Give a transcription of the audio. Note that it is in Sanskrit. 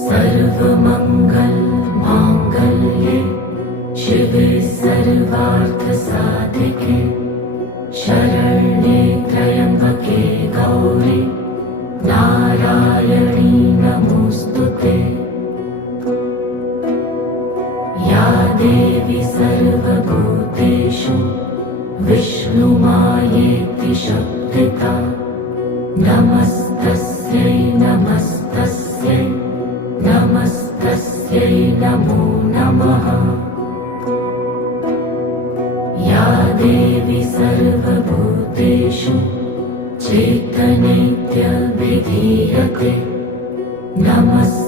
सर्वमंगल मांगल्ये शिवे सर्वार्थसाधिके शरण्ये त्र्यंबके गौरी नारायणी नमोस्तुते। या देवी सर्वभूतेषु विष्णुमायेति शक्तिता नमस्तस्यै नमस्तस्यै नमस्तस्यै नमो नमः। या देवी सर्वभूतेषु चैतन्येत्यभिधीयते नमस्तस्यै